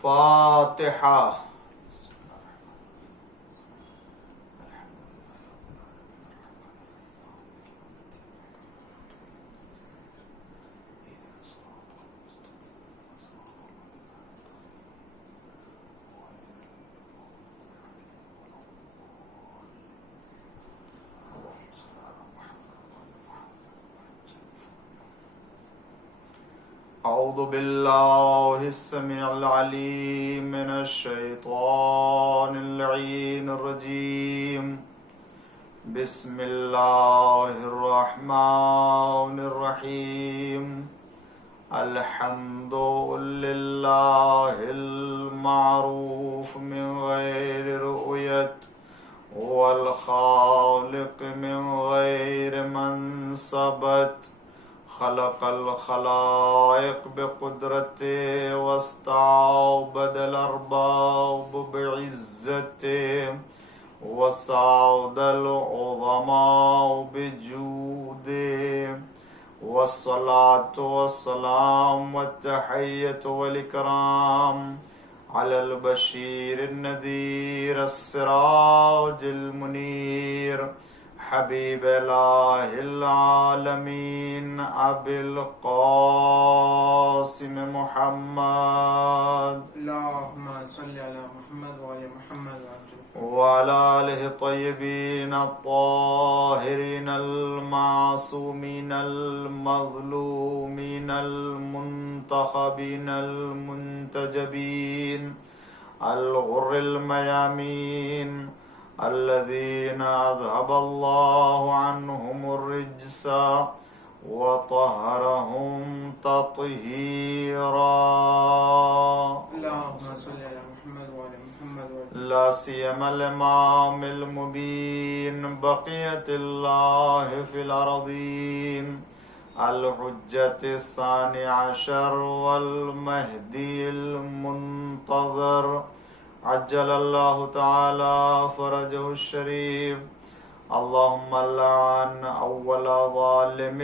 فاتحہ. اعوذ باللہ السمیع العلیم من الشیطان اللعین الرجیم. بسم اللہ الرحمن الرحیم. الحمد للہ المعروف من غیر رؤیت والخالق من غیر منصبت. خلق الخلائق بقدرته واستعبد الأرباب بعزته وسعد العظماء بجوده. والصلاة والسلام والتحية والإكرام على البشير النذير السراج المنير حبیب الہ العالمین ابی القاسم محمد اللہم صلی علی محمد وعلی محمد وعلی آلہ الطیبین الطاہرین المعصومین المظلومین المنتخبین المنتجبین الغر المیامین الذين أذهب الله عنهم الرجس وطهرهم تطهيرا. اللهم صل على محمد وعلى محمد لا سيما الإمام المبين بقية الله في الأرضين الحجة الثاني عشر والمهدي المنتظر عجل اللہ تعالی فرجہ الشریف. اللہم لعن اول ظالم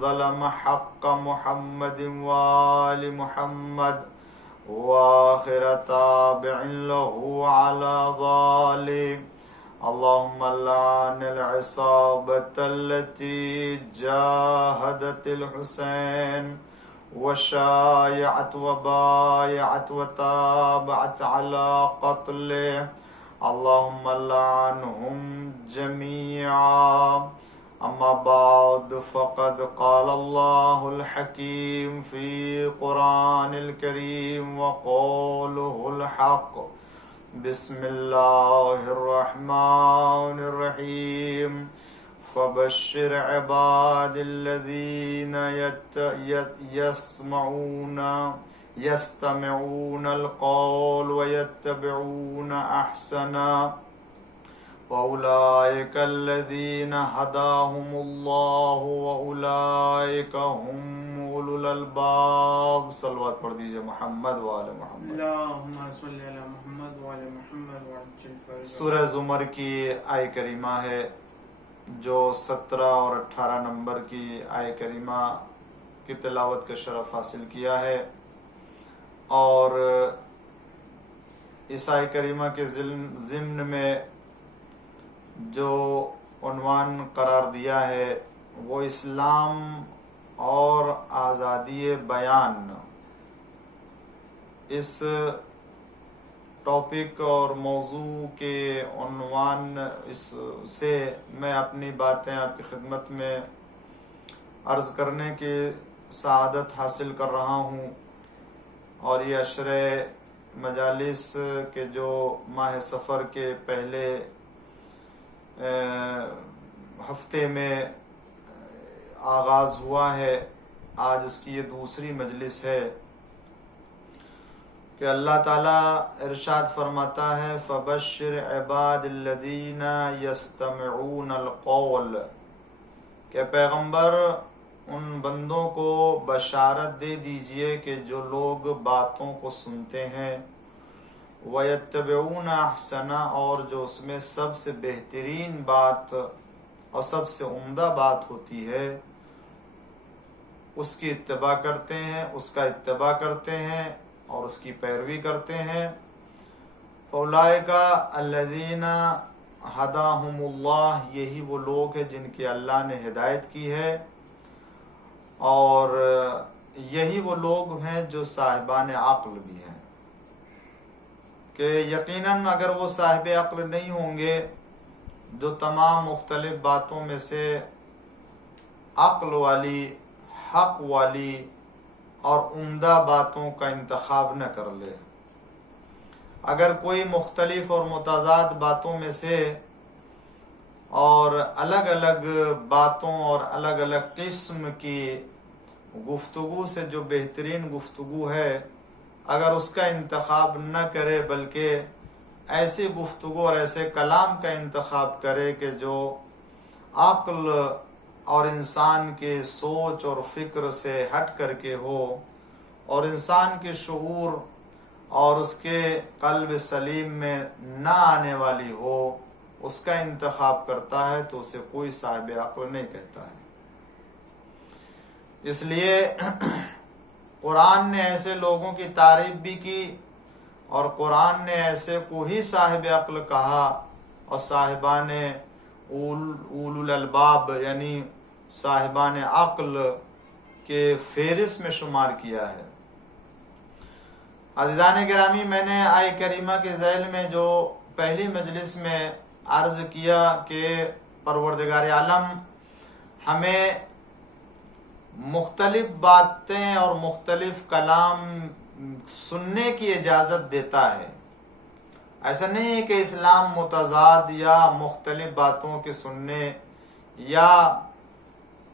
ظلم حق محمد وآل محمد وآخر تابع له على ذلك. اللہم لعن العصابة التي جاهدت الحسين وشايعت وبايعت وتابعت على قتله. اللهم لعنهم جميعا. أما بعد فقد قال الله الحكيم في قرآن الكريم وقوله الحق. بسم الله الرحمن الرحيم. فبشر عباد الذين يستمعون القول ويتبعون أحسنا وأولئك الذين هداهم الله وأولئك هم أولو الألباب. صلوات پڑھ دیجئے محمد وآل محمد. اللہم صلی علی محمد وعلی محمد وعجل فرجہ. سورہ زمر کی آیہ کریمہ ہے جو 17 اور 18 نمبر کی آیہ کریمہ کی تلاوت کا شرف حاصل کیا ہے، اور اس آیہ کریمہ کے ضمن میں جو عنوان قرار دیا ہے وہ اسلام اور آزادی بیان. اس ٹاپک اور موضوع کے عنوان سے میں اپنی باتیں آپ کی خدمت میں عرض کرنے کی سعادت حاصل کر رہا ہوں. اور یہ عشرے مجالس کے جو ماہ سفر کے پہلے ہفتے میں آغاز ہوا ہے، آج اس کی یہ دوسری مجلس ہے کہ اللہ تعالیٰ ارشاد فرماتا ہے فَبَشِّرْ عِبَادِ الَّذِينَ يَسْتَمِعُونَ الْقَوْلَ، کہ پیغمبر ان بندوں کو بشارت دے دیجئے کہ جو لوگ باتوں کو سنتے ہیں، وَيَتَّبِعُونَ أَحْسَنَ، اور جو اس میں سب سے بہترین بات اور سب سے عمدہ بات ہوتی ہے اس کی اتباع کرتے ہیں، اس کا اتباع کرتے ہیں، اور اس کی پیروی کرتے ہیں فاولئک الذین ہداہم اللہ، یہی وہ لوگ ہیں جن کی اللہ نے ہدایت کی ہے، اور یہی وہ لوگ ہیں جو صاحبان عقل بھی ہیں، کہ یقیناً اگر وہ صاحب عقل نہیں ہوں گے جو تمام مختلف باتوں میں سے عقل والی، حق والی اور عمدہ باتوں کا انتخاب نہ کر لے۔ اگر کوئی مختلف اور متضاد باتوں میں سے اور الگ الگ باتوں اور الگ الگ قسم کی گفتگو سے جو بہترین گفتگو ہے اگر اس کا انتخاب نہ کرے، بلکہ ایسی گفتگو اور ایسے کلام کا انتخاب کرے کہ جو عقل اور انسان کے سوچ اور فکر سے ہٹ کر کے ہو، اور انسان کے شعور اور اس کے قلب سلیم میں نہ آنے والی ہو، اس کا انتخاب کرتا ہے تو اسے کوئی صاحب عقل نہیں کہتا ہے۔ اس لیے قرآن نے ایسے لوگوں کی تعریف بھی کی، اور قرآن نے ایسے کو ہی صاحب عقل کہا، اور صاحبان اولو الالباب یعنی صاحبان عقل کے فہرست میں شمار کیا ہے۔ عزیزان گرامی، میں نے آیہ کریمہ کے ذیل میں جو پہلی مجلس میں عرض کیا کہ پروردگار عالم ہمیں مختلف باتیں اور مختلف کلام سننے کی اجازت دیتا ہے، ایسا نہیں ہے کہ اسلام متضاد یا مختلف باتوں کے سننے یا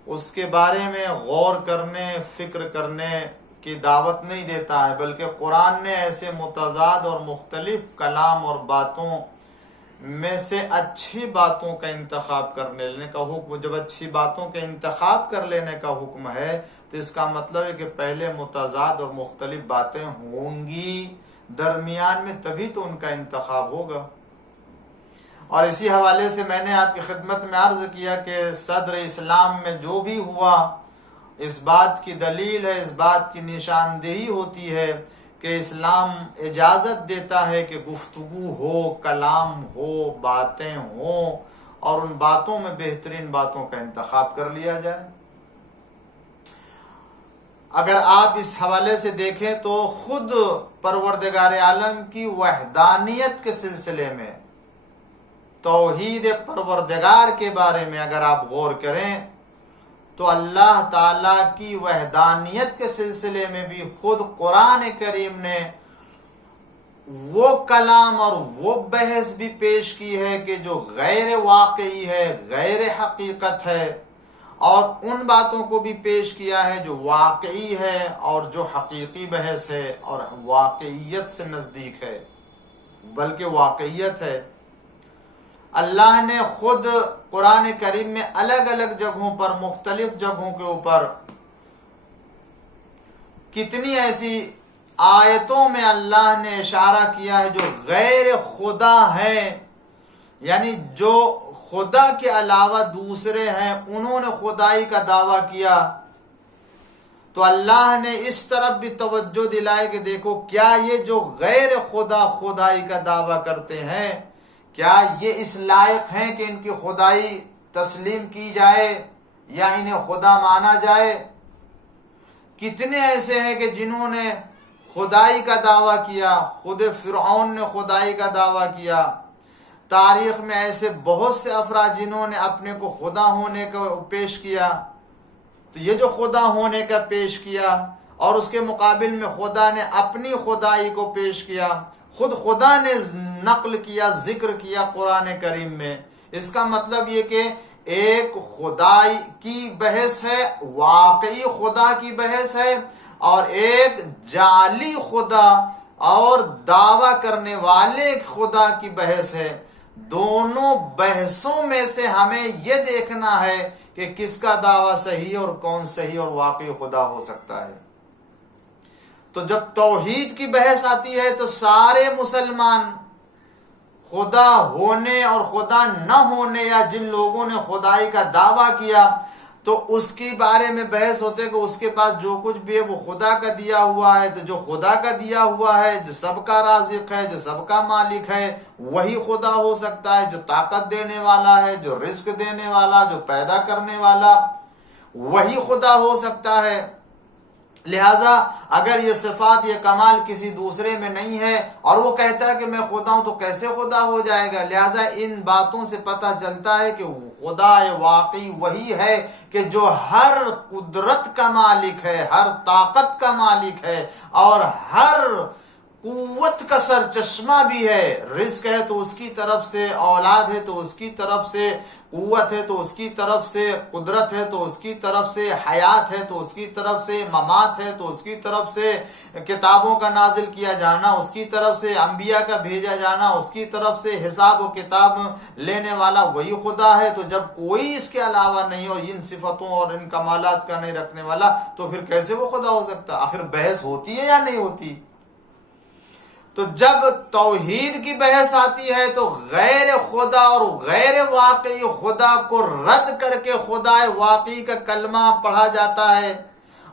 اس کے بارے میں غور کرنے، فکر کرنے کی دعوت نہیں دیتا ہے، بلکہ قرآن نے ایسے متضاد اور مختلف کلام اور باتوں میں سے اچھی باتوں کا انتخاب کرنے لینے کا حکم، جب اچھی باتوں کے انتخاب کر لینے کا حکم ہے تو اس کا مطلب ہے کہ پہلے متضاد اور مختلف باتیں ہوں گی درمیان میں، تبھی تو ان کا انتخاب ہوگا۔ اور اسی حوالے سے میں نے آپ کی خدمت میں عرض کیا کہ صدر اسلام میں جو بھی ہوا، اس بات کی دلیل ہے، اس بات کی نشاندہی ہوتی ہے کہ اسلام اجازت دیتا ہے کہ گفتگو ہو، کلام ہو، باتیں ہوں، اور ان باتوں میں بہترین باتوں کا انتخاب کر لیا جائے۔ اگر آپ اس حوالے سے دیکھیں تو خود پروردگار عالم کی وحدانیت کے سلسلے میں، توحید پروردگار کے بارے میں اگر آپ غور کریں تو اللہ تعالی کی وحدانیت کے سلسلے میں بھی خود قرآن کریم نے وہ کلام اور وہ بحث بھی پیش کی ہے کہ جو غیر واقعی ہے، غیر حقیقت ہے، اور ان باتوں کو بھی پیش کیا ہے جو واقعی ہے اور جو حقیقی بحث ہے اور واقعیت سے نزدیک ہے، بلکہ واقعیت ہے۔ اللہ نے خود قرآن کریم میں الگ الگ جگہوں پر، مختلف جگہوں کے اوپر کتنی ایسی آیتوں میں اللہ نے اشارہ کیا ہے جو غیر خدا ہیں، یعنی جو خدا کے علاوہ دوسرے ہیں انہوں نے خدائی کا دعویٰ کیا، تو اللہ نے اس طرف بھی توجہ دلائی کہ دیکھو کیا یہ جو غیر خدا خدائی کا دعویٰ کرتے ہیں، کیا یہ اس لائق ہیں کہ ان کی خدائی تسلیم کی جائے یا انہیں خدا مانا جائے؟ کتنے ایسے ہیں کہ جنہوں نے خدائی کا دعویٰ کیا، خود فرعون نے خدائی کا دعویٰ کیا، تاریخ میں ایسے بہت سے افراد جنہوں نے اپنے کو خدا ہونے کا پیش کیا۔ تو یہ جو خدا ہونے کا پیش کیا اور اس کے مقابل میں خدا نے اپنی خدائی کو پیش کیا، خود خدا نے نقل کیا، ذکر کیا قرآن کریم میں، اس کا مطلب یہ کہ ایک خدائی کی بحث ہے، واقعی خدا کی بحث ہے، اور ایک جعلی خدا اور دعویٰ کرنے والے خدا کی بحث ہے۔ دونوں بحثوں میں سے ہمیں یہ دیکھنا ہے کہ کس کا دعویٰ صحیح اور کون صحیح اور واقعی خدا ہو سکتا ہے۔ تو جب توحید کی بحث آتی ہے تو سارے مسلمان خدا ہونے اور خدا نہ ہونے، یا جن لوگوں نے خدائی کا دعویٰ کیا، تو اس کی بارے میں بحث ہوتے کہ اس کے پاس جو کچھ بھی ہے وہ خدا کا دیا ہوا ہے، تو جو خدا کا دیا ہوا ہے، جو سب کا رازق ہے، جو سب کا مالک ہے، وہی خدا ہو سکتا ہے۔ جو طاقت دینے والا ہے، جو رزق دینے والا، جو پیدا کرنے والا، وہی خدا ہو سکتا ہے۔ لہٰذا اگر یہ صفات، یہ کمال کسی دوسرے میں نہیں ہے اور وہ کہتا ہے کہ میں خدا ہوں، تو کیسے خدا ہو جائے گا؟ لہٰذا ان باتوں سے پتہ چلتا ہے کہ خدا واقعی وہی ہے کہ جو ہر قدرت کا مالک ہے، ہر طاقت کا مالک ہے اور ہر قوت کا سرچشمہ بھی ہے۔ رزق ہے تو اس کی طرف سے، اولاد ہے تو اس کی طرف سے، قوت ہے تو اس کی طرف سے، قدرت ہے تو اس کی طرف سے، حیات ہے تو اس کی طرف سے، ممات ہے تو اس کی طرف سے، کتابوں کا نازل کیا جانا اس کی طرف سے، انبیاء کا بھیجا جانا اس کی طرف سے، حساب و کتاب لینے والا وہی خدا ہے۔ تو جب کوئی اس کے علاوہ نہیں اور ان صفتوں اور ان کمالات کا نہیں رکھنے والا، تو پھر کیسے وہ خدا ہو سکتا؟ آخر بحث ہوتی ہے یا نہیں ہوتی؟ تو جب توحید کی بحث آتی ہے تو غیر خدا اور غیر واقعی خدا کو رد کر کے خدا واقعی کا کلمہ پڑھا جاتا ہے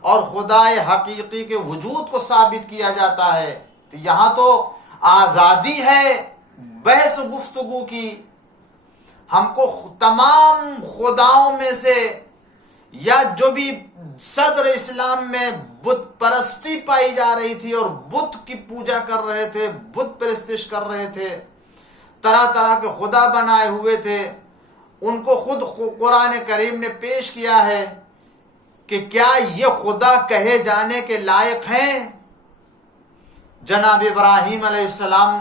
اور خدا حقیقی کے وجود کو ثابت کیا جاتا ہے۔ تو یہاں تو آزادی ہے بحث گفتگو کی۔ ہم کو تمام خداؤں میں سے، یا جو بھی صدر اسلام میں بت پرستی پائی جا رہی تھی اور بت کی پوجا کر رہے تھے، بت پرستش کر رہے تھے، طرح طرح کے خدا بنائے ہوئے تھے، ان کو خود قرآن کریم نے پیش کیا ہے کہ کیا یہ خدا کہے جانے کے لائق ہیں؟ جناب ابراہیم علیہ السلام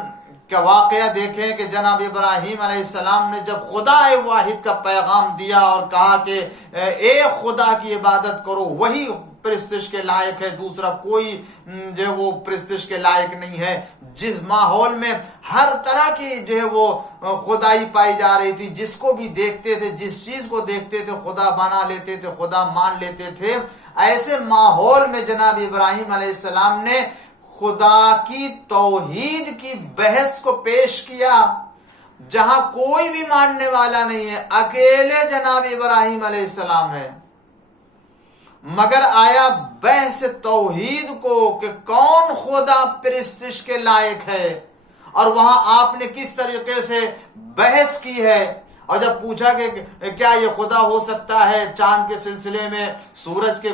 کا واقعہ دیکھیں کہ جناب ابراہیم علیہ السلام نے جب خدا واحد کا پیغام دیا اور کہا کہ ایک خدا کی عبادت کرو، وہی پرستش کے لائق ہے، دوسرا کوئی جو ہے وہ پرستش کے لائق نہیں ہے۔ جس ماحول میں ہر طرح کی جو ہے وہ خدائی پائی جا رہی تھی، جس کو بھی دیکھتے تھے، جس چیز کو دیکھتے تھے خدا بنا لیتے تھے، خدا مان لیتے تھے، ایسے ماحول میں جناب ابراہیم علیہ السلام نے خدا کی توحید کی بحث کو پیش کیا، جہاں کوئی بھی ماننے والا نہیں ہے، اکیلے جناب ابراہیم علیہ السلام ہے۔ مگر آیا بحث توحید کو کہ کون خدا پرستش کے لائق ہے، اور وہاں آپ نے کس طریقے سے بحث کی ہے، اور جب پوچھا کہ کیا یہ خدا ہو سکتا ہے چاند کے سلسلے میں، سورج کے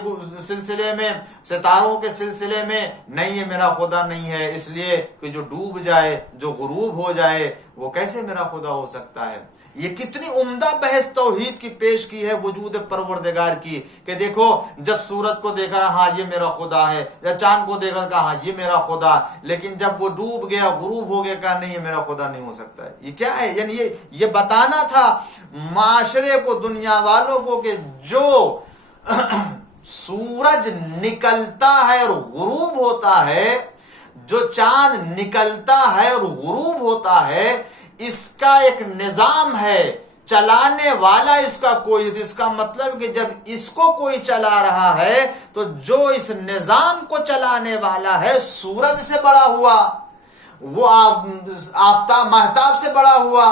سلسلے میں، ستاروں کے سلسلے میں، نہیں یہ میرا خدا نہیں ہے، اس لیے کہ جو ڈوب جائے، جو غروب ہو جائے، وہ کیسے میرا خدا ہو سکتا ہے؟ یہ کتنی عمدہ بحث توحید کی پیش کی ہے وجود پروردگار کی، کہ دیکھو جب سورج کو دیکھا ہاں یہ میرا خدا ہے، یا چاند کو دیکھا کہا ہاں یہ میرا خدا، لیکن جب وہ ڈوب گیا، غروب ہو گیا، کہا نہیں یہ میرا خدا نہیں ہو سکتا ہے۔ یہ کیا ہے؟ یعنی یہ بتانا تھا معاشرے کو، دنیا والوں کو، کہ جو سورج نکلتا ہے اور غروب ہوتا ہے، جو چاند نکلتا ہے اور غروب ہوتا ہے، اس کا ایک نظام ہے، چلانے والا اس کا کوئی، اس کا مطلب کہ جب اس کو کوئی چلا رہا ہے تو جو اس نظام کو چلانے والا ہے سورج سے بڑا ہوا، وہ آفتاب مہتاب سے بڑا ہوا،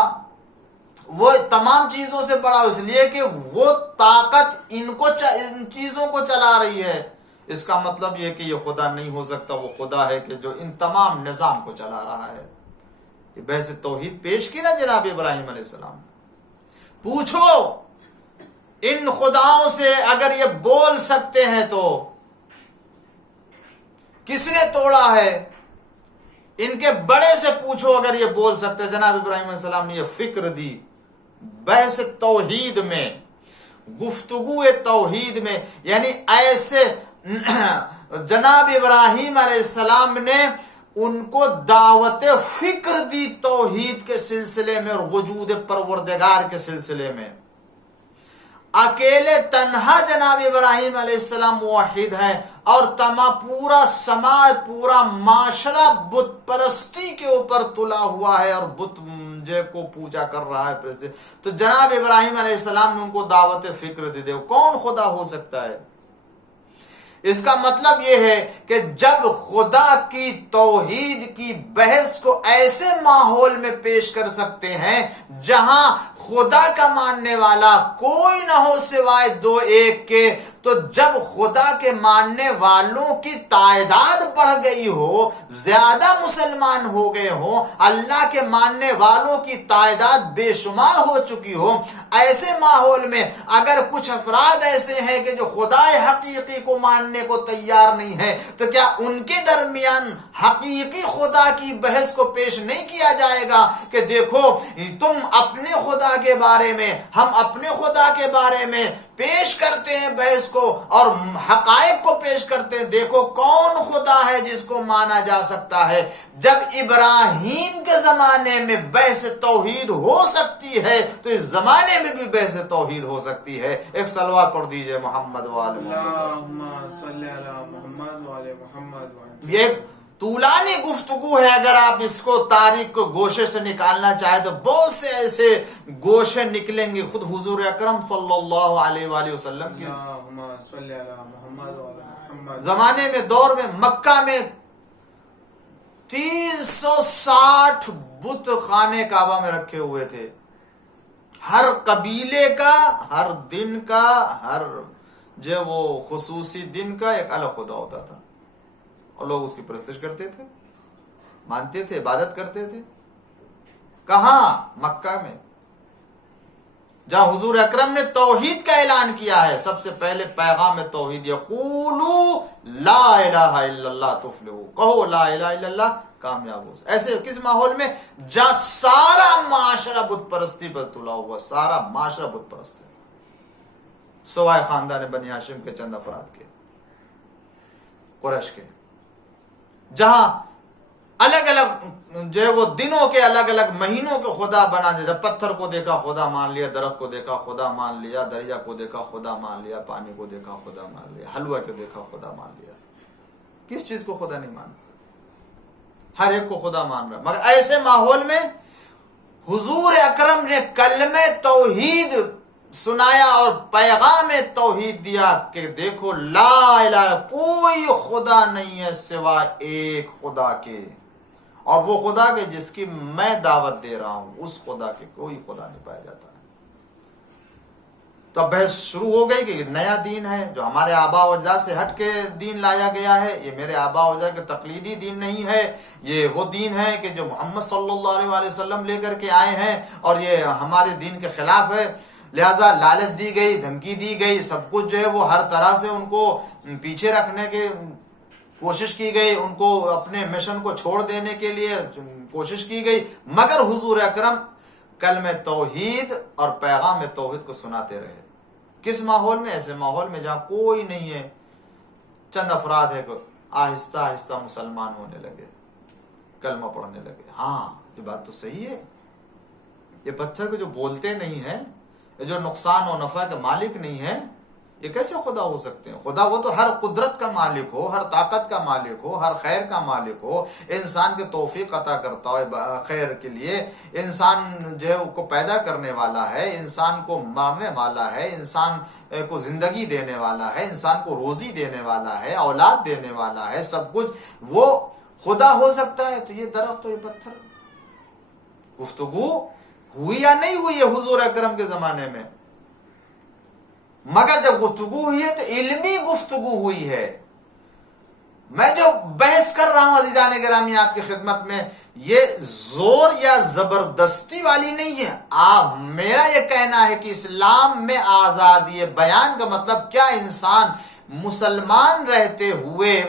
وہ تمام چیزوں سے بڑا، اس لیے کہ وہ طاقت ان چیزوں کو چلا رہی ہے۔ اس کا مطلب یہ کہ یہ خدا نہیں ہو سکتا، وہ خدا ہے کہ جو ان تمام نظام کو چلا رہا ہے۔ یہ بحث توحید پیش کی نا جناب ابراہیم علیہ السلام۔ پوچھو ان خداؤں سے اگر یہ بول سکتے ہیں تو کس نے توڑا ہے؟ ان کے بڑے سے پوچھو اگر یہ بول سکتے ہیں۔ جناب ابراہیم علیہ السلام نے یہ فکر دی بحث توحید میں، گفتگو توحید میں، یعنی ایسے جناب ابراہیم علیہ السلام نے ان کو دعوت فکر دی توحید کے سلسلے میں اور وجود پروردگار کے سلسلے میں۔ اکیلے تنہا جناب ابراہیم علیہ السلام موحد ہیں، اور پورا سماج، پورا معاشرہ بت پرستی کے اوپر تلا ہوا ہے اور بت کو پوجا کر رہا ہے۔ تو جناب ابراہیم علیہ السلام نے ان کو دعوت فکر دی، کون خدا ہو سکتا ہے؟ اس کا مطلب یہ ہے کہ جب خدا کی توحید کی بحث کو ایسے ماحول میں پیش کر سکتے ہیں جہاں خدا کا ماننے والا کوئی نہ ہو سوائے دو ایک کے، تو جب خدا کے ماننے والوں کی تعداد بڑھ گئی ہو، زیادہ مسلمان ہو گئے ہوں، اللہ کے ماننے والوں کی تعداد بے شمار ہو چکی ہو، ایسے ماحول میں اگر کچھ افراد ایسے ہیں کہ جو خدا حقیقی کو ماننے کو تیار نہیں ہے، تو کیا ان کے درمیان حقیقی خدا کی بحث کو پیش نہیں کیا جائے گا کہ دیکھو تم اپنے خدا کے بارے میں، ہم اپنے خدا کے بارے میں پیش کرتے ہیں بحث کو اور حقائق کو پیش کرتے ہیں، دیکھو کون خدا ہے جس کو مانا جا سکتا ہے۔ جب ابراہیم کے زمانے میں بحث توحید ہو سکتی ہے تو اس زمانے میں بھی بحث توحید ہو سکتی ہے۔ ایک صلوات پڑھ دیجئے محمد وآل محمد۔ اللہم صلی علی محمد وآل محمد۔ یہ ایک طولانی گفتگو ہے، اگر آپ اس کو تاریخ کو گوشے سے نکالنا چاہیں تو بہت سے ایسے گوشے نکلیں گے۔ خود حضور اکرم صلی اللہ علیہ وآلہ وسلم کی اللہم صلی علی محمد وآل محمد زمانے میں، دور میں، مکہ میں 360 بت خانے کعبہ میں رکھے ہوئے تھے۔ ہر قبیلے کا، ہر دن کا، ہر جو وہ خصوصی دن کا ایک الگ خدا ہوتا تھا، اور لوگ اس کی پرستش کرتے تھے، مانتے تھے، عبادت کرتے تھے۔ کہاں؟ مکہ میں، جہاں حضور اکرم نے توحید کا اعلان کیا ہے۔ سب سے پہلے پیغام توحید، یقولو لا الہ الا اللہ تفلحو، کہو لا الہ الا اللہ کامیاب ہو۔ ایسے کس ماحول میں؟ جہاں سارا معاشرہ بت پرستی پر تلا ہوا، سارا معاشرہ بت پرست ہے، سوائے خاندان بنی ہاشم کے چند افراد کے، قریش کے۔ جہاں الگ الگ جو ہے وہ دنوں کے، الگ الگ مہینوں کے خدا بنا دیتا، پتھر کو دیکھا خدا مان لیا، درخت کو دیکھا خدا مان لیا، دریا کو دیکھا خدا مان لیا، پانی کو دیکھا خدا مان لیا، حلوہ کو دیکھا خدا مان لیا۔ کس چیز کو خدا نہیں مانتا؟ ہر ایک کو خدا مان رہا۔ مگر ایسے ماحول میں حضور اکرم نے کلمہ توحید سنایا اور پیغام توحید دیا کہ دیکھو لا الہ، کوئی خدا نہیں ہے سوائے ایک خدا کے، اور وہ خدا کے جس کی میں دعوت دے رہا ہوں، اس خدا کے کوئی خدا نہیں پایا جاتا ہے۔ تو بحث شروع ہو گئی کہ نیا دین ہے جو ہمارے آبا و اجداد سے ہٹ کے دین لایا گیا ہے، یہ میرے آبا و اجداد کے تقلیدی دین نہیں ہے، یہ وہ دین ہے کہ جو محمد صلی اللہ علیہ وآلہ وسلم لے کر کے آئے ہیں، اور یہ ہمارے دین کے خلاف ہے۔ لہذا لالچ دی گئی، دھمکی دی گئی، سب کچھ جو ہے وہ ہر طرح سے ان کو پیچھے رکھنے کے کوشش کی گئی، ان کو اپنے مشن کو چھوڑ دینے کے لیے کوشش کی گئی، مگر حضور اکرم کلمہ توحید اور پیغام توحید کو سناتے رہے۔ کس ماحول میں؟ ایسے ماحول میں جہاں کوئی نہیں ہے، چند افراد ہے، آہستہ آہستہ مسلمان ہونے لگے، کلمہ پڑھنے لگے۔ ہاں یہ بات تو صحیح ہے، یہ پتھر کے جو بولتے نہیں ہیں، یہ جو نقصان و نفع کے مالک نہیں ہے، یہ کیسے خدا ہو سکتے ہیں؟ خدا وہ تو ہر قدرت کا مالک ہو، ہر طاقت کا مالک ہو، ہر خیر کا مالک ہو، انسان کے توفیق عطا کرتا ہو خیر کے لیے، انسان جو ہے کو پیدا کرنے والا ہے، انسان کو مارنے والا ہے، انسان کو زندگی دینے والا ہے، انسان کو روزی دینے والا ہے، اولاد دینے والا ہے، سب کچھ وہ خدا ہو سکتا ہے۔ تو یہ درخت و یہ پتھر، گفتگو ہوئی یا نہیں ہوئی ہے حضور اکرم کے زمانے میں؟ مگر جب گفتگو ہوئی ہے تو علمی گفتگو ہوئی ہے۔ میں جو بحث کر رہا ہوں عزیزان گرامی آپ کی خدمت میں، یہ زور یا زبردستی والی نہیں ہے۔ میرا یہ کہنا ہے کہ اسلام میں آزادی بیان کا مطلب کیا؟ انسان مسلمان رہتے ہوئے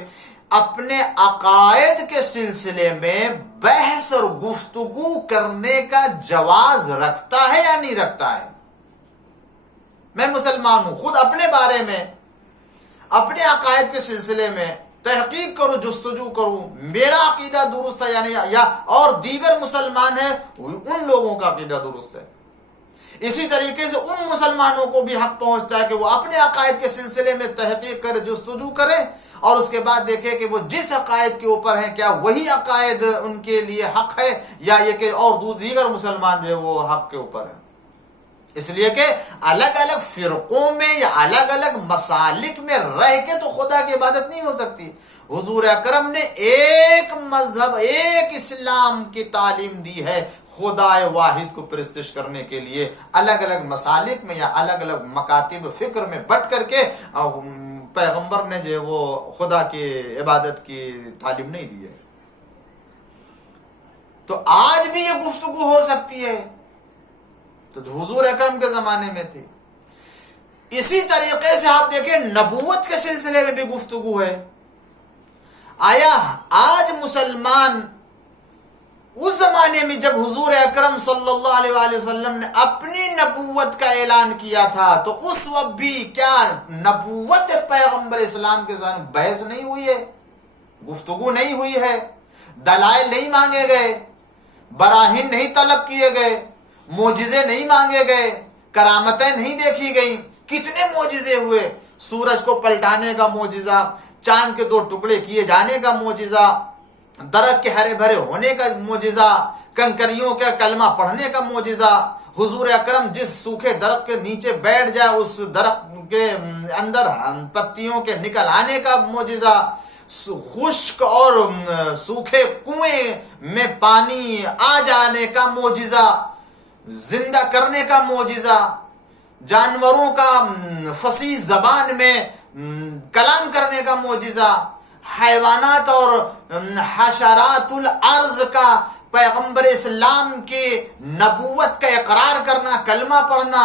اپنے عقائد کے سلسلے میں بحث اور گفتگو کرنے کا جواز رکھتا ہے یا نہیں رکھتا ہے؟ میں مسلمان ہوں، خود اپنے بارے میں، اپنے عقائد کے سلسلے میں تحقیق کروں، جستجو کروں، میرا عقیدہ درست ہے یا نہیں، یا اور دیگر مسلمان ہیں ان لوگوں کا عقیدہ درست ہے۔ اسی طریقے سے ان مسلمانوں کو بھی حق پہنچتا ہے کہ وہ اپنے عقائد کے سلسلے میں تحقیق کرے، جستجو کرے، اور اس کے بعد دیکھے کہ وہ جس عقائد کے اوپر ہیں کیا وہی عقائد ان کے لیے حق ہے، یا یہ کہ اور دیگر مسلمان جو ہے وہ حق کے اوپر ہیں۔ اس لیے کہ الگ الگ فرقوں میں یا الگ الگ مسالک میں رہ کے تو خدا کی عبادت نہیں ہو سکتی. حضور اکرم نے ایک مذہب، ایک اسلام کی تعلیم دی ہے خدا واحد کو پرستش کرنے کے لیے. الگ الگ مسالک میں یا الگ الگ مکاتب فکر میں بٹ کر کے پیغمبر نے جو وہ خدا کی عبادت کی تعلیم نہیں دی ہے. تو آج بھی یہ گفتگو ہو سکتی ہے تو حضور اکرم کے زمانے میں تھی. اسی طریقے سے آپ دیکھیں نبوت کے سلسلے میں بھی گفتگو ہے. آیا آج مسلمان اس زمانے میں جب حضور اکرم صلی اللہ علیہ وآلہ وسلم نے اپنی نبوت کا اعلان کیا تھا تو اس وقت بھی کیا نبوت پیغمبر اسلام کے ساتھ بحث نہیں ہوئی ہے، گفتگو نہیں ہوئی ہے، دلائل نہیں مانگے گئے، براہین نہیں طلب کیے گئے، معجزے نہیں مانگے گئے، کرامتیں نہیں دیکھی گئیں. کتنے معجزے ہوئے، سورج کو پلٹانے کا معجزہ، چاند کے 2 ٹکڑے کیے جانے کا معجزہ، درخت کے ہرے بھرے ہونے کا معجزہ، کنکریوں کا کلمہ پڑھنے کا معجزہ. حضور اکرم جس سوکھے درخت کے نیچے بیٹھ جائے اس درخت کے اندر پتیوں کے نکل آنے کا معجزہ، خشک اور سوکھے کنویں میں پانی آ جانے کا معجزہ، زندہ کرنے کا معجزہ، جانوروں کا فصیح زبان میں کلام کرنے کا معجزہ، حیوانات اور حشرات الارض کا پیغمبر اسلام کی نبوت کا اقرار کرنا، کلمہ پڑھنا.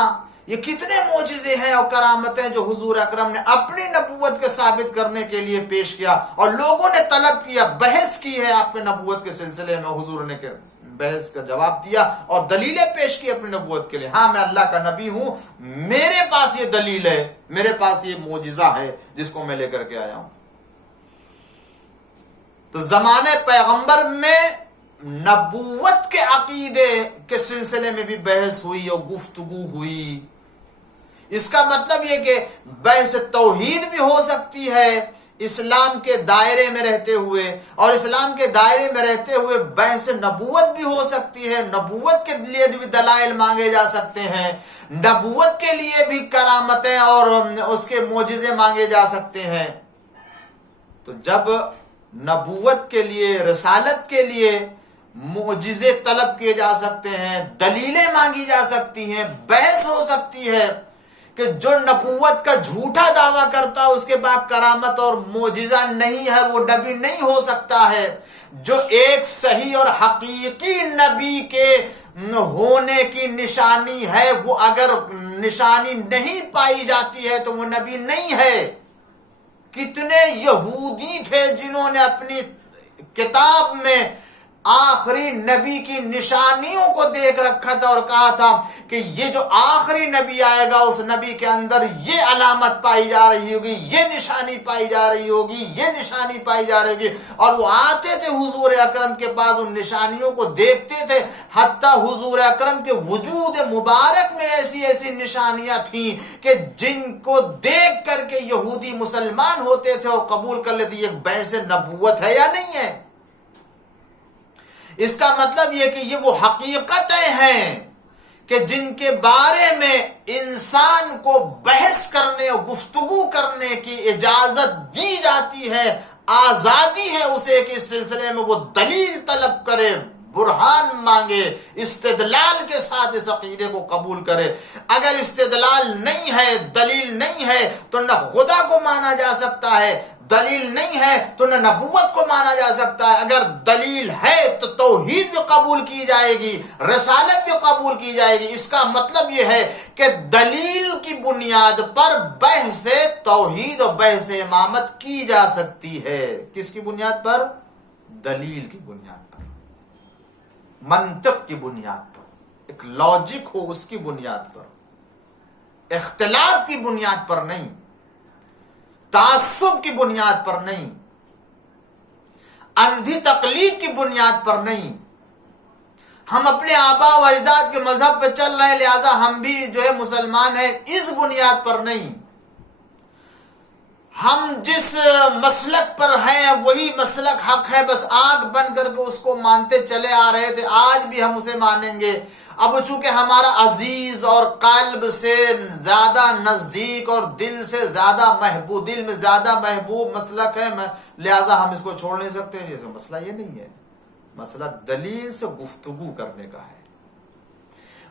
یہ کتنے معجزے ہیں اور کرامتیں جو حضور اکرم نے اپنی نبوت کے ثابت کرنے کے لیے پیش کیا اور لوگوں نے طلب کیا، بحث کی ہے آپ کے نبوت کے سلسلے میں. حضور نے بحث کا جواب دیا اور دلیلیں پیش کی اپنی نبوت کے لیے. ہاں میں اللہ کا نبی ہوں، میرے پاس یہ دلیل ہے، میرے پاس یہ معجزہ ہے جس کو میں لے کر کے آیا ہوں. تو زمانے پیغمبر میں نبوت کے عقیدے کے سلسلے میں بھی بحث ہوئی اور گفتگو ہوئی. اس کا مطلب یہ کہ بحث توحید بھی ہو سکتی ہے اسلام کے دائرے میں رہتے ہوئے، اور اسلام کے دائرے میں رہتے ہوئے بحث نبوت بھی ہو سکتی ہے. نبوت کے لیے بھی دلائل مانگے جا سکتے ہیں، نبوت کے لیے بھی کرامتیں اور اس کے معجزے مانگے جا سکتے ہیں. تو جب نبوت کے لیے، رسالت کے لیے معجزے طلب کیے جا سکتے ہیں، دلیلیں مانگی جا سکتی ہیں، بحث ہو سکتی ہے کہ جو نبوت کا جھوٹا دعویٰ کرتا ہے اس کے بعد کرامت اور معجزہ نہیں ہے، وہ نبی نہیں ہو سکتا ہے. جو ایک صحیح اور حقیقی نبی کے ہونے کی نشانی ہے، وہ اگر نشانی نہیں پائی جاتی ہے تو وہ نبی نہیں ہے. کتنے یہودی تھے جنہوں نے اپنی کتاب میں آخری نبی کی نشانیوں کو دیکھ رکھا تھا اور کہا تھا کہ یہ جو آخری نبی آئے گا اس نبی کے اندر یہ علامت پائی جا رہی ہوگی، یہ نشانی پائی جا رہی ہوگی، یہ نشانی پائی جا رہی ہوگی. اور وہ آتے تھے حضور اکرم کے پاس، ان نشانیوں کو دیکھتے تھے. حتیٰ حضور اکرم کے وجود مبارک میں ایسی ایسی نشانیاں تھیں کہ جن کو دیکھ کر کے یہودی مسلمان ہوتے تھے اور قبول کر لیتے. یہ بحث نبوت ہے یا نہیں ہے؟ اس کا مطلب یہ کہ یہ وہ حقیقتیں ہیں کہ جن کے بارے میں انسان کو بحث کرنے اور گفتگو کرنے کی اجازت دی جاتی ہے، آزادی ہے اسے کہ اس سلسلے میں وہ دلیل طلب کرے، برہان مانگے، استدلال کے ساتھ اس عقیدے کو قبول کرے. اگر استدلال نہیں ہے، دلیل نہیں ہے تو نہ خدا کو مانا جا سکتا ہے، دلیل نہیں ہے تو نہ نبوت کو مانا جا سکتا ہے. اگر دلیل ہے تو توحید بھی قبول کی جائے گی، رسالت بھی قبول کی جائے گی. اس کا مطلب یہ ہے کہ دلیل کی بنیاد پر بحث توحید اور بحث امامت کی جا سکتی ہے. کس کی بنیاد پر؟ دلیل کی بنیاد پر، منطق کی بنیاد پر، ایک لاجک ہو اس کی بنیاد پر، اختلاف کی بنیاد پر نہیں، تعصب کی بنیاد پر نہیں، اندھی تقلید کی بنیاد پر نہیں. ہم اپنے آباء و اجداد کے مذہب پہ چل رہے ہیں لہذا ہم بھی جو ہے مسلمان ہیں، اس بنیاد پر نہیں. ہم جس مسلک پر ہیں وہی مسلک حق ہے، بس آنکھ بند کر کے اس کو مانتے چلے آ رہے تھے، آج بھی ہم اسے مانیں گے. اب چونکہ ہمارا عزیز اور قلب سے زیادہ نزدیک اور دل سے زیادہ محبوب، دل میں زیادہ محبوب مسلک ہے، لہذا ہم اس کو چھوڑ نہیں سکتے. یہ مسئلہ یہ نہیں ہے. مسئلہ دلیل سے گفتگو کرنے کا ہے.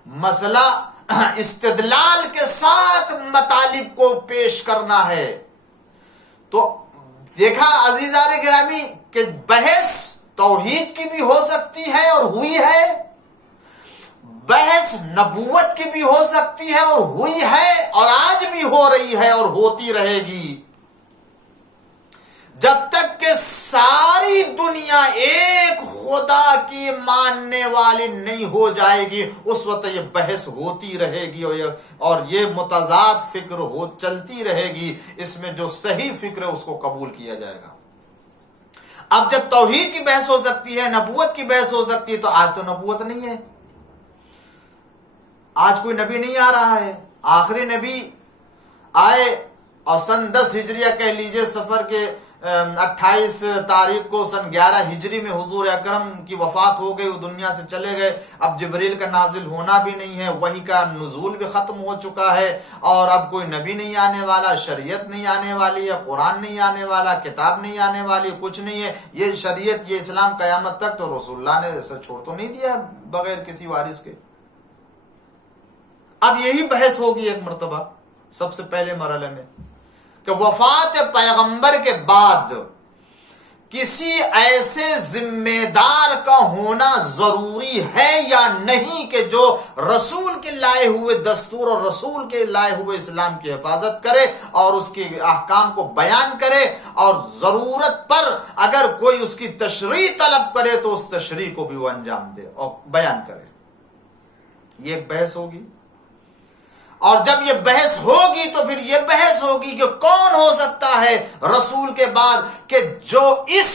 مسئلہ استدلال کے ساتھ مطالب کو پیش کرنا ہے. تو دیکھا عزیزان گرامی کہ بحث توحید کی بھی ہو سکتی ہے اور ہوئی ہے، بحث نبوت کی بھی ہو سکتی ہے اور ہوئی ہے، اور آج بھی ہو رہی ہے اور ہوتی رہے گی، جب تک کہ ساری دنیا ایک خدا کی ماننے والی نہیں ہو جائے گی. اس وقت یہ بحث ہوتی رہے گی اور یہ متضاد فکر چلتی رہے گی. اس میں جو صحیح فکر ہے اس کو قبول کیا جائے گا. اب جب توحید کی بحث ہو سکتی ہے، نبوت کی بحث ہو سکتی ہے، تو آج تو نبوت نہیں ہے، آج کوئی نبی نہیں آ رہا ہے. آخری نبی آئے اور سن 10 ہجریہ کہہ لیجئے، سفر کے 28 تاریخ کو سن 11 ہجری میں حضور اکرم کی وفات ہو گئی، وہ دنیا سے چلے گئے. اب جبریل کا نازل ہونا بھی نہیں ہے، وحی کا نزول بھی ختم ہو چکا ہے، اور اب کوئی نبی نہیں آنے والا، شریعت نہیں آنے والی ہے، قرآن نہیں آنے والا، کتاب نہیں آنے والی، کچھ نہیں ہے. یہ شریعت، یہ اسلام قیامت تک تو رسول اللہ نے اسے چھوڑ تو نہیں دیا بغیر کسی وارث کے. اب یہی بحث ہوگی ایک مرتبہ سب سے پہلے مرحلے میں کہ وفات پیغمبر کے بعد کسی ایسے ذمہ دار کا ہونا ضروری ہے یا نہیں کہ جو رسول کے لائے ہوئے دستور اور رسول کے لائے ہوئے اسلام کی حفاظت کرے اور اس کے احکام کو بیان کرے، اور ضرورت پر اگر کوئی اس کی تشریح طلب کرے تو اس تشریح کو بھی وہ انجام دے اور بیان کرے. یہ ایک بحث ہوگی. اور جب یہ بحث ہوگی تو پھر یہ بحث ہوگی کہ کون ہو سکتا ہے رسول کے بعد کہ جو اس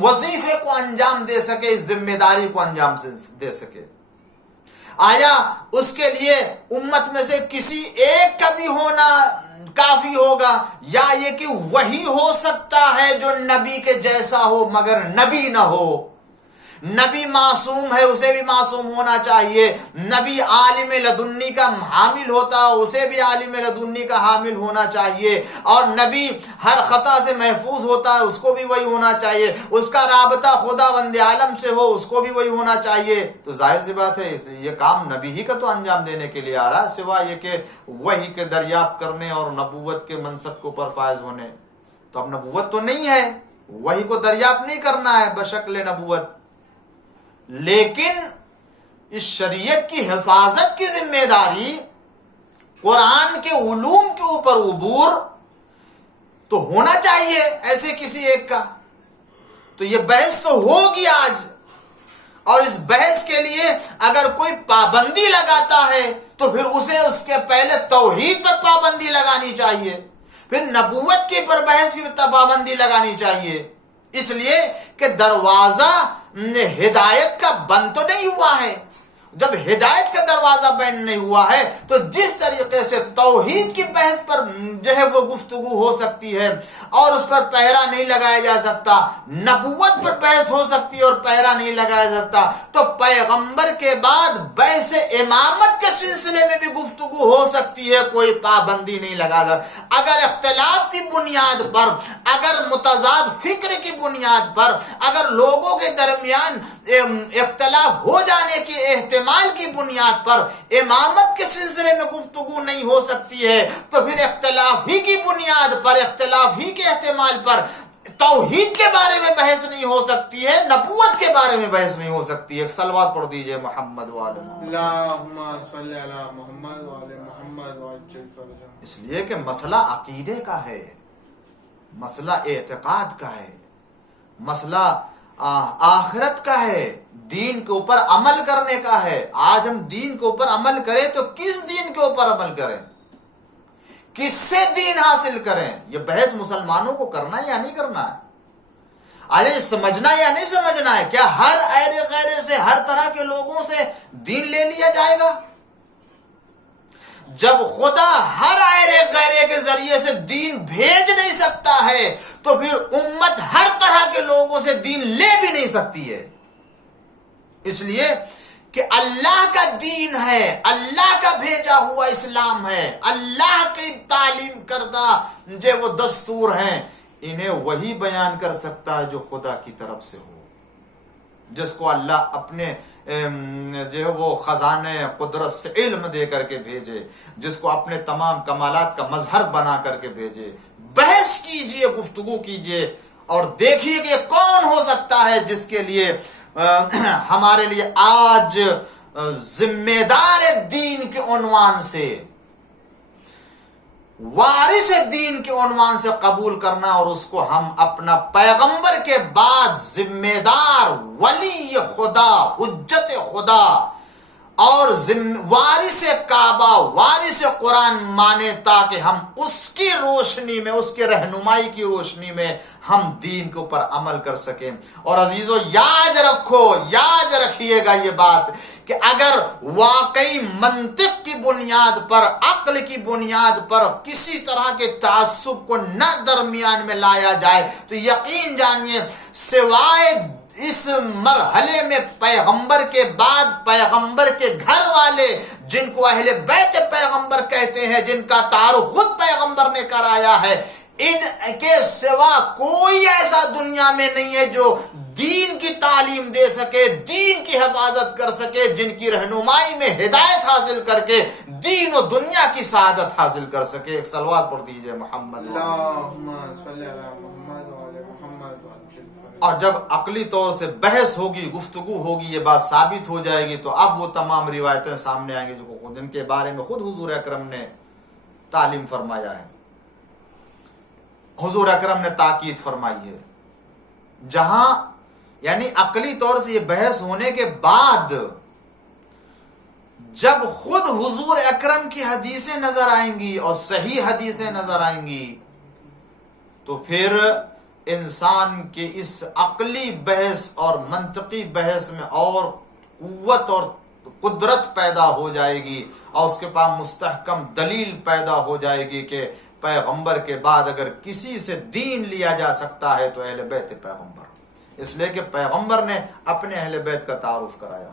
وظیفے کو انجام دے سکے، اس ذمہ داری کو انجام دے سکے. آیا اس کے لیے امت میں سے کسی ایک کا بھی ہونا کافی ہوگا، یا یہ کہ وہی ہو سکتا ہے جو نبی کے جیسا ہو مگر نبی نہ ہو؟ نبی معصوم ہے، اسے بھی معصوم ہونا چاہیے. نبی عالم لدنی کا حامل ہوتا ہے، اسے بھی عالم لدنی کا حامل ہونا چاہیے. اور نبی ہر خطا سے محفوظ ہوتا ہے، اس کو بھی وہی ہونا چاہیے. اس کا رابطہ خدا وند عالم سے ہو، اس کو بھی وہی ہونا چاہیے. تو ظاہر سی بات ہے یہ کام نبی ہی کا تو انجام دینے کے لیے آ رہا ہے، سوائے یہ کہ وہی کے دریافت کرنے اور نبوت کے منصب کے اوپر فائز ہونے. تو اب نبوت تو نہیں ہے، وہی کو دریافت نہیں کرنا ہے بشکل نبوت، لیکن اس شریعت کی حفاظت کی ذمہ داری، قرآن کے علوم کے اوپر عبور تو ہونا چاہیے ایسے کسی ایک کا. تو یہ بحث تو ہوگی آج، اور اس بحث کے لیے اگر کوئی پابندی لگاتا ہے تو پھر اسے اس کے پہلے توحید پر پابندی لگانی چاہیے، پھر نبوت کے پر بحث کی پابندی لگانی چاہیے. اس لیے کہ دروازہ ہدایت کا بند تو نہیں ہوا ہے. جب ہدایت کا دروازہ بند نہیں ہوا ہے تو جس طریقے سے توحید کی بحث پر جو ہے وہ گفتگو ہو سکتی ہے اور اس پر پہرا نہیں لگایا جا سکتا، نبوت پر بحث ہو سکتی ہے اور پہرا نہیں لگایا سکتا، تو پیغمبر کے بعد بحث امامت کے سلسلے میں بھی گفتگو ہو سکتی ہے، کوئی پابندی نہیں لگا سکتا. اگر اختلاف کی بنیاد پر، اگر متضاد فکر کی بنیاد پر، اگر لوگوں کے درمیان اختلاف ہو جانے کے احتمال کی بنیاد پر امامت کے سلسلے میں گفتگو نہیں ہو سکتی ہے، تو پھر اختلاف ہی کی بنیاد پر، اختلاف ہی کے احتمال پر توحید کے بارے میں بحث نہیں ہو سکتی ہے، نبوت کے بارے میں بحث نہیں ہو سکتی ہے. ایک صلوات پڑھ دیجئے محمد وعلی اللہم صلی علی محمد وعلی محمد وعجل فرجہ. اس لیے کہ مسئلہ عقیدے کا ہے، مسئلہ اعتقاد کا ہے، مسئلہ آخرت کا ہے، دین کے اوپر عمل کرنے کا ہے. آج ہم دین کے اوپر عمل کریں تو کس دین کے اوپر عمل کریں، کس سے دین حاصل کریں؟ یہ بحث مسلمانوں کو کرنا ہے یا نہیں کرنا ہے؟ آج سمجھنا یا نہیں سمجھنا ہے؟ کیا ہر ایرے غیرے سے، ہر طرح کے لوگوں سے دین لے لیا جائے گا؟ جب خدا ہر ایرے غیرے کے ذریعے سے دین بھیج نہیں سکتا ہے تو پھر امت ہر طرح کے لوگوں سے دین لے بھی نہیں سکتی ہے. اس لیے کہ اللہ کا دین ہے، اللہ کا بھیجا ہوا اسلام ہے، اللہ کی تعلیم کردہ جو وہ دستور ہیں، انہیں وہی بیان کر سکتا ہے جو خدا کی طرف سے ہو، جس کو اللہ اپنے جو وہ خزانے قدرت سے علم دے کر کے بھیجے، جس کو اپنے تمام کمالات کا مظہر بنا کر کے بھیجے۔ بحث کیجئے، گفتگو کیجئے اور دیکھیے کہ کون ہو سکتا ہے جس کے لیے ہمارے لیے آج ذمہ دار دین کے عنوان سے، وارث دین کے عنوان سے قبول کرنا، اور اس کو ہم اپنا پیغمبر کے بعد ذمہ دار، ولی خدا، حجت خدا اور وارث کعبہ، وارث قرآن مانے، تاکہ ہم اس کی روشنی میں، اس کے رہنمائی کی روشنی میں ہم دین کے اوپر عمل کر سکیں۔ اور عزیزو یاد رکھو، یاد رکھیے گا یہ بات کہ اگر واقعی منطق کی بنیاد پر، عقل کی بنیاد پر کسی طرح کے تعصب کو نہ درمیان میں لایا جائے تو یقین جانیے سوائے اس مرحلے میں پیغمبر کے بعد پیغمبر کے گھر والے، جن کو اہل بیت پیغمبر کہتے ہیں، جن کا تعارف خود پیغمبر نے کرایا ہے، ان کے سوا کوئی ایسا دنیا میں نہیں ہے جو دین کی تعلیم دے سکے، دین کی حفاظت کر سکے، جن کی رہنمائی میں ہدایت حاصل کر کے دین و دنیا کی سعادت حاصل کر سکے۔ ایک صلوات پڑھ دیجئے محمد۔ اللہم صلی علی محمد وعلی محمد وعجل فرج۔ اور جب عقلی طور سے بحث ہوگی، گفتگو ہوگی، یہ بات ثابت ہو جائے گی، تو اب وہ تمام روایتیں سامنے آئیں گی جن کے بارے میں خود حضور اکرم نے تعلیم فرمایا ہے، حضور اکرم نے تاکید فرمائی ہے۔ جہاں یعنی عقلی طور سے یہ بحث ہونے کے بعد جب خود حضور اکرم کی حدیثیں نظر آئیں گی اور صحیح حدیثیں نظر آئیں گی، تو پھر انسان کے اس عقلی بحث اور منطقی بحث میں اور قوت اور قدرت پیدا ہو جائے گی، اور اس کے پاس مستحکم دلیل پیدا ہو جائے گی کہ پیغمبر کے بعد اگر کسی سے دین لیا جا سکتا ہے تو اہل بیت پیغمبر، اس لیے کہ پیغمبر نے اپنے اہل بیت کا تعارف کرایا،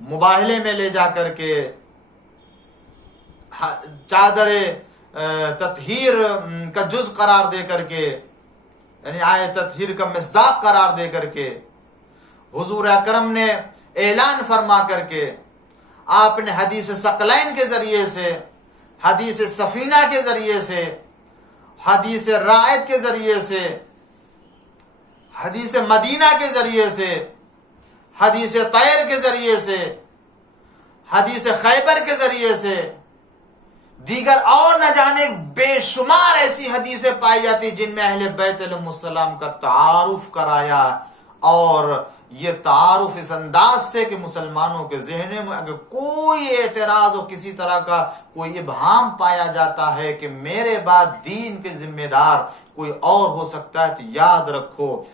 مباہلے میں لے جا کر کے چادر تطہیر کا جز قرار دے کر کے، یعنی آیت تطہیر کا مصداق قرار دے کر کے، حضور اکرم نے اعلان فرما کر کے، آپ نے حدیث ثقلین کے ذریعے سے، حدیث سفینہ کے ذریعے سے، حدیث رائد کے ذریعے سے، حدیث مدینہ کے ذریعے سے، حدیث طیر کے ذریعے سے، حدیث خیبر کے ذریعے سے، دیگر اور نہ جانے بے شمار ایسی حدیثیں پائی جاتی جن میں اہل بیت علیہ السلام کا تعارف کرایا، اور یہ تعارف اس انداز سے کہ مسلمانوں کے ذہن میں اگر کوئی اعتراض ہو، کسی طرح کا کوئی ابہام پایا جاتا ہے کہ میرے بعد دین کے ذمہ دار کوئی اور ہو سکتا ہے، تو یاد رکھو